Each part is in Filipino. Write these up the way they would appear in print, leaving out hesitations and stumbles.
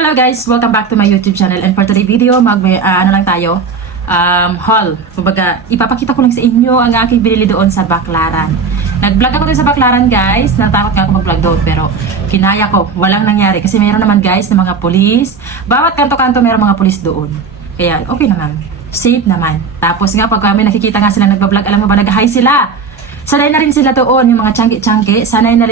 Hello guys! Welcome back to my YouTube channel, and for today's video, ano lang tayo, haul. Kumbaga, ipapakita ko lang sa inyo ang aking binili doon sa Baclaran. Nag-vlog ako doon sa Baclaran guys, natakot nga ako mag-vlog doon, pero kinaya ko, walang nangyari. Kasi meron naman guys na mga pulis, bawat kanto-kanto meron mga pulis doon. Kaya okay naman, safe naman. Tapos nga pag kami nakikita nga sila nag-vlog, alam mo ba, nag-hi sila. Sanay na rin sila doon, yung mga changki-changki, sanay na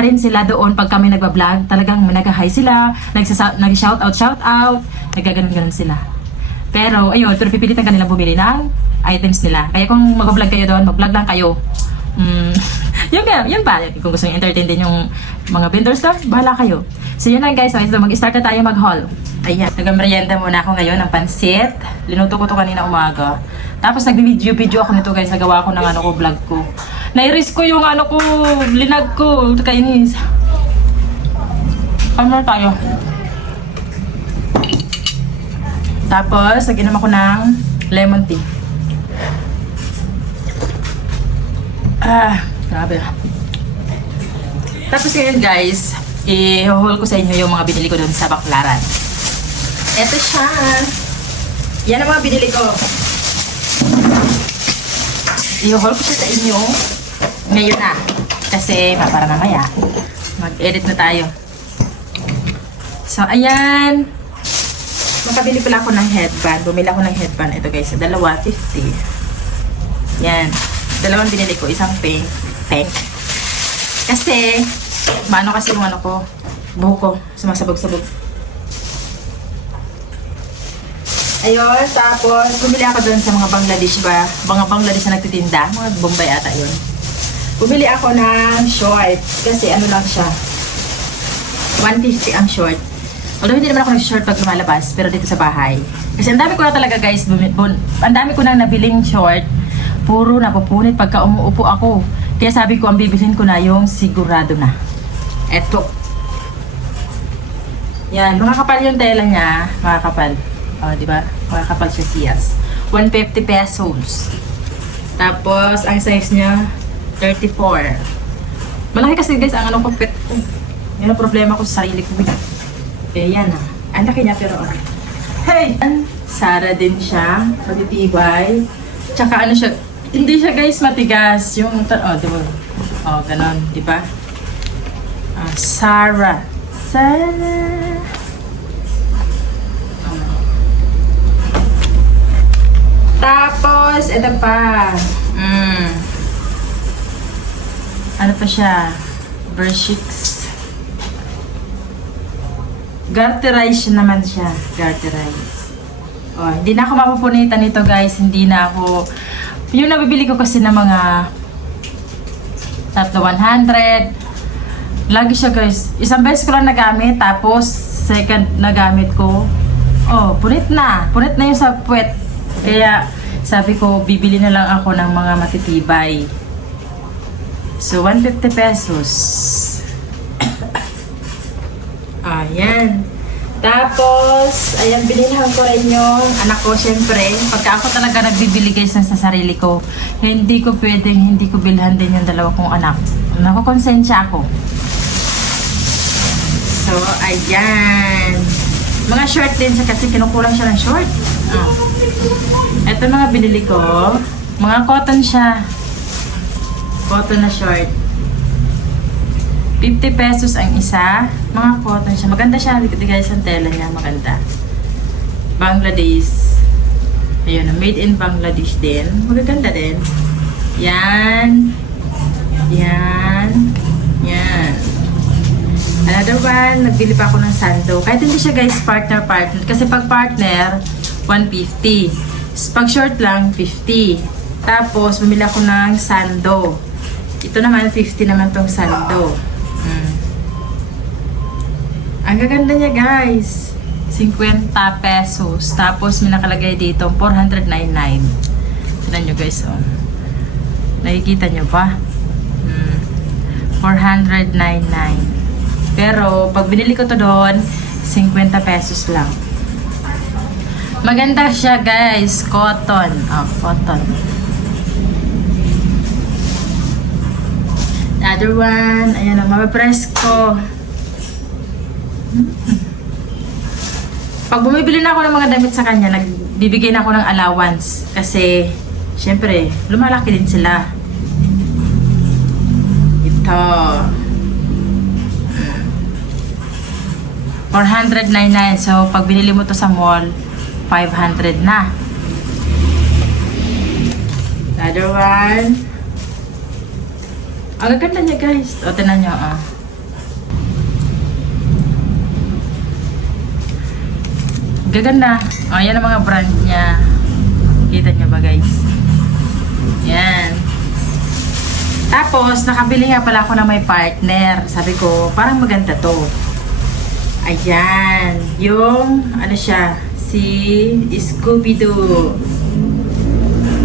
rin sila doon pag kami nagba-vlog. Talagang nag-hi sila, nag-shoutout, nagaganon-ganon sila. Pero ayun, pero pipilitan kanilang bumili ng items nila. Kaya kung mag-vlog kayo doon, mag-vlog lang kayo. Yun ba? Kung gusto nyo entertain din yung mga vendors doon, bahala kayo. So yun lang guys, so mag-start na tayo mag-haul. Ayan, nag-merienda muna ako ngayon ng pansit. Linuto ko to kanina umaga. Tapos nag-video ako nito guys, nagawa ko ng vlog ko. Nai-risk ko yung linag ko, kainis. Kamar tayo. Tapos, nag-inom ako ng lemon tea. Grabe. Tapos ngayon guys, i-haul ko sa inyo yung mga binili ko doon sa Baclaran. Eto siya. Yan ang mga binili ko. I-haul ko siya sa inyo ngayon na. Kasi para mamaya mag-edit na tayo. So, ayan. Makabili pala ako ng headband. Bumili ako ng headband. Ito guys, dalawa, 50. Yan. Dalawang binili ko. Isang pink. Kasi, kasi yung ko. Buhok ko. Sumasabog-sabog. Ayun, tapos bumili ako doon sa mga Bangladesh ba? Mga Bangladesh na nagtitinda. Mga Bombay ata yun. Bumili ako ng short. Kasi ano lang siya. 150 ang short. Although hindi naman ako nag-short pag lumalabas. Pero dito sa bahay. Kasi ang dami ko na talaga guys. Ang dami ko nang nabiling short. Puro napupunit pagka umuupo ako. Kaya sabi ko ang bibilhin ko na yung sigurado na. Eto. Yan. Mga kapal yung tela niya. Mga kapal. Di ba? Makakapal siya siyas. 150 pesos. Tapos, ang size niya, 34. Malaki kasi guys, ang pet ko. Yan ang problema ko sa sarili ko. Eh, yan Ang laki niya, pero hey! Sara din siya. Matitibay. Tsaka siya, hindi siya guys matigas. Yung, diba? Ganon. Diba? Sara. Tapos, ito pa. Ano pa siya? Bershicks. Garterize naman siya. Garterize. Hindi na ako mapupunitan nito guys. Hindi na ako... Yung nabibili ko kasi ng mga 100. Lagi siya guys. Isang beses ko lang nagamit. Tapos, second nagamit ko. Punit na. Punit na yung sa puwet. Kaya, sabi ko, bibili na lang ako ng mga matitibay. So, 150 pesos. Ayan. Tapos, ayan, binilhan ko rin yung anak ko, syempre. Pagka ako talaga nagbibili guys sa sarili ko, hindi ko bilhan din yung dalawa kong anak. Nakukonsensya ako. So, ayan. Mga short din siya kasi kinukulang siya ng short. Ito mga binili ko. Mga cotton siya. Cotton na short. 50 pesos ang isa. Mga cotton siya. Maganda siya. Guys, ang tela niya. Maganda. Bangladesh. Ayun. Made in Bangladesh din. Magaganda din. Yan. Yan. Yan. Another one. Nagbili pa ako ng sando. Kahit hindi siya guys partner. Kasi pag partner 150. Pag short lang, 50. Tapos, bumili ako ng sando. Ito naman, 50 naman tong sando. Ang gaganda niya, guys. 50 pesos. Tapos, may nakalagay dito, 499. Tignan nyo, guys, Nakikita nyo ba? 499. Pero, pag binili ko to doon, 50 pesos lang. Maganda siya guys, cotton. Cotton. The other one, ayan ang mapapress ko. Pag bumibili na ako ng mga damit sa kanya, nagbibigay na ako ng allowance. Kasi, syempre, lumalaki din sila. Ito. 499. So, pag binili mo to sa mall, 500 na. Another one. Ang ganda niya, guys. O, tinan nyo, ah. Gaganda. O, yan ang mga brand niya. Kita niyo ba, guys? Yan. Tapos, nakabili nga pala ako ng may partner. Sabi ko, parang maganda to. Ayan. Yung, ano siya, si Scooby-Doo.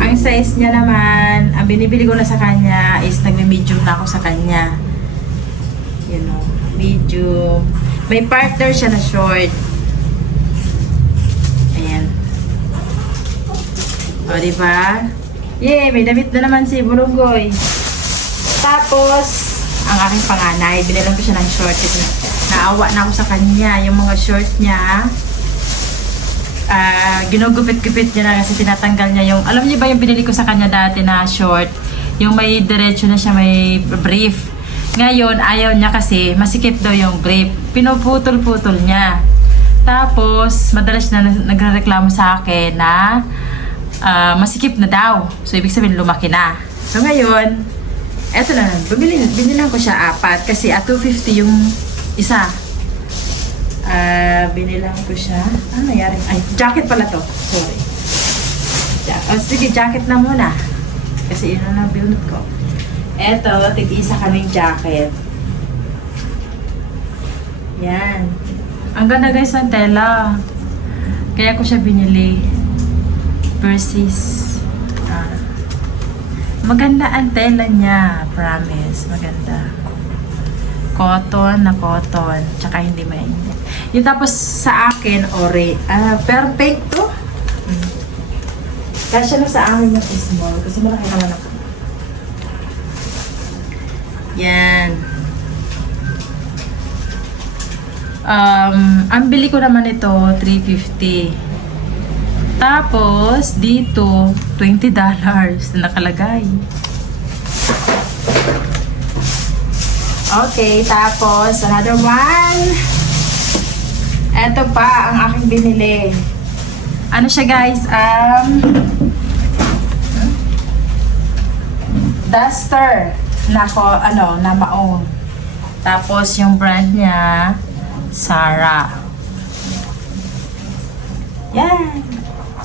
Ang size niya naman, ang binibili ko na sa kanya is nagme-medium na ako sa kanya. You know, medium. May partner siya na short. Ayan. O, diba? Yay! May damit na naman si Bulunggoy. Tapos, ang aking panganay, binilang ko siya ng short. Naawa na ako sa kanya. Yung mga short niya, ginugupit-gupit niya na kasi tinatanggal niya yung, alam niyo ba yung binili ko sa kanya dati na short? Yung may diretso na siya, may brief. Ngayon, ayaw niya kasi masikip daw yung brief. Pinuputol-putol niya. Tapos, madalas na nagrereklamo sa akin na masikip na daw. So, ibig sabihin, lumaki na. So, ngayon, eto na, binilang ko siya 4 kasi at 250 yung isa. Binilang ko siya. Ano nangyari? Ay, jacket pala to. Sorry. Sige, jacket na muna. Kasi yun na binunod ko. Eto, tig-isa kaming jacket. Yan. Ang ganda guys ng tela. Kaya ko siya binili. Versus maganda ang tela niya. Promise. Maganda. Cotton na cotton. Tsaka hindi mainit. Yung tapos sa akin, pero pink to. Kasi na sa amin yung small. Kasi malaki naman ako. Yan. Ang bili ko naman ito, $350. Tapos, dito, $20 na nakalagay. Okay, tapos, another one. Ito pa, ang aking binili. Ano siya, guys? Duster. Na maong. Tapos, yung brand niya, Zara. Yan.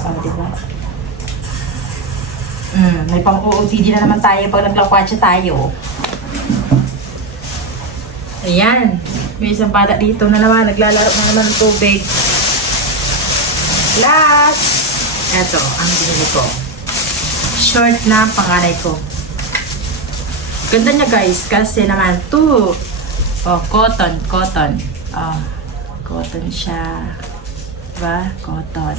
Oh, diba? May pang-OOTD na naman tayo pag naglakwatsa tayo. Ayan. May isang bata dito na naman. Naglalaro na naman ng tubig. Last. Eto, ang binili ko. Short na panganay ko. Ganda niya guys. Kasi naman to. Oh, cotton. Oh, cotton siya. Diba? Cotton.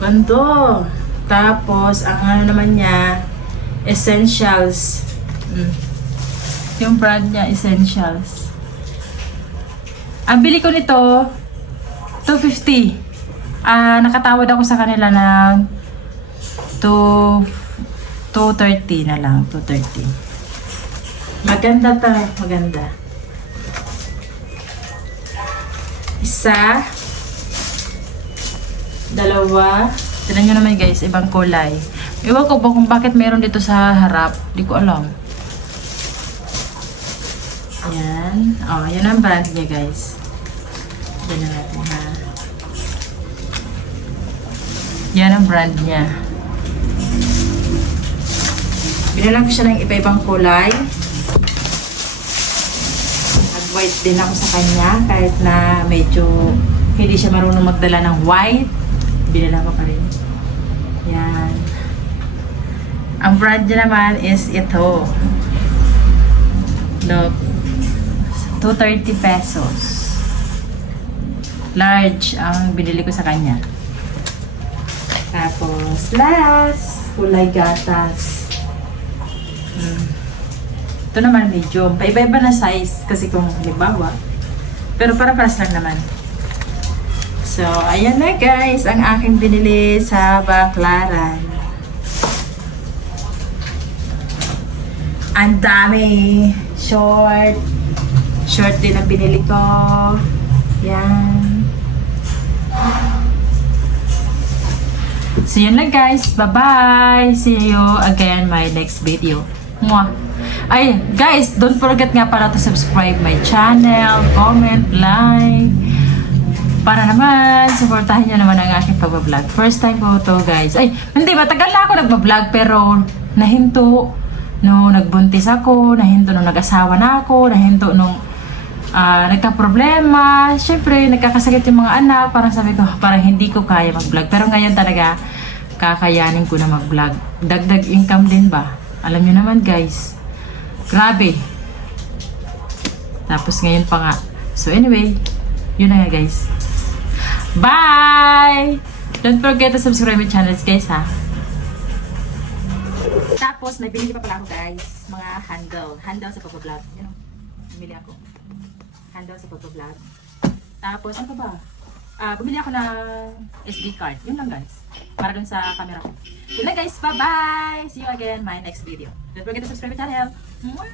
Ganda. Tapos, ang ano naman niya, Essentials. Yung brand niya, Essentials. Ang bili ko nito, $250. Nakatawad ako sa kanila ng $230 na lang. $230. Maganda talaga. Maganda. Isa. Dalawa. Tignan nyo naman guys, ibang kulay. Iwan ko ba kung bakit meron dito sa harap. Di ko alam. Yan. Oh, yan ang brand niya guys. Yan natin ha. Yan ang brand niya. Binilang ko siya ng iba-ibang kulay. Nag-white din ako sa kanya kahit na medyo hindi siya marunong magdala ng white. Binila ko pa rin. Yan. Ang brand niya naman is ito. Look. $230 pesos. Large ang binili ko sa kanya. Tapos, last, kulay gatas. Ito naman medium. Paiba-iba na size. Kasi kung halimbawa, Pero para-paras lang naman. So, ayan na guys, ang aking binili sa Baclaran. Ang dami. Short. Short din ang binili ko. Yan. So, yun lang guys. Bye-bye. See you again my next video. Mwah. Ay, guys, don't forget nga pala to subscribe my channel, comment, like. Para naman, supportahan nyo naman ang aking pag-vlog. First time ko to guys. Ay, hindi, matagal na ako nag-vlog pero nahinto nung nagbuntis ako, nahinto nung nag-asawa na ako, nahinto nung nagka-problema. Siyempre, nagkakasakit yung mga anak. Parang sabi ko, parang hindi ko kaya mag-vlog. Pero ngayon talaga, kakayanin ko na mag-vlog. Dagdag income din ba? Alam nyo naman guys. Grabe. Tapos ngayon pa nga. So anyway, yun na nga guys. Bye! Don't forget to subscribe my channel guys ha. Tapos may binili pa pala ako guys. Mga handle. Handle sa pag-vlog. Yun o. Bumili ako. Handle sa pag-vlog. Tapos ano pa ba? Bumili ako ng SD card. Yun lang guys. Para dun sa camera ko. Yun lang guys. Bye-bye! See you again my next video. Don't forget to subscribe my channel. Mwah!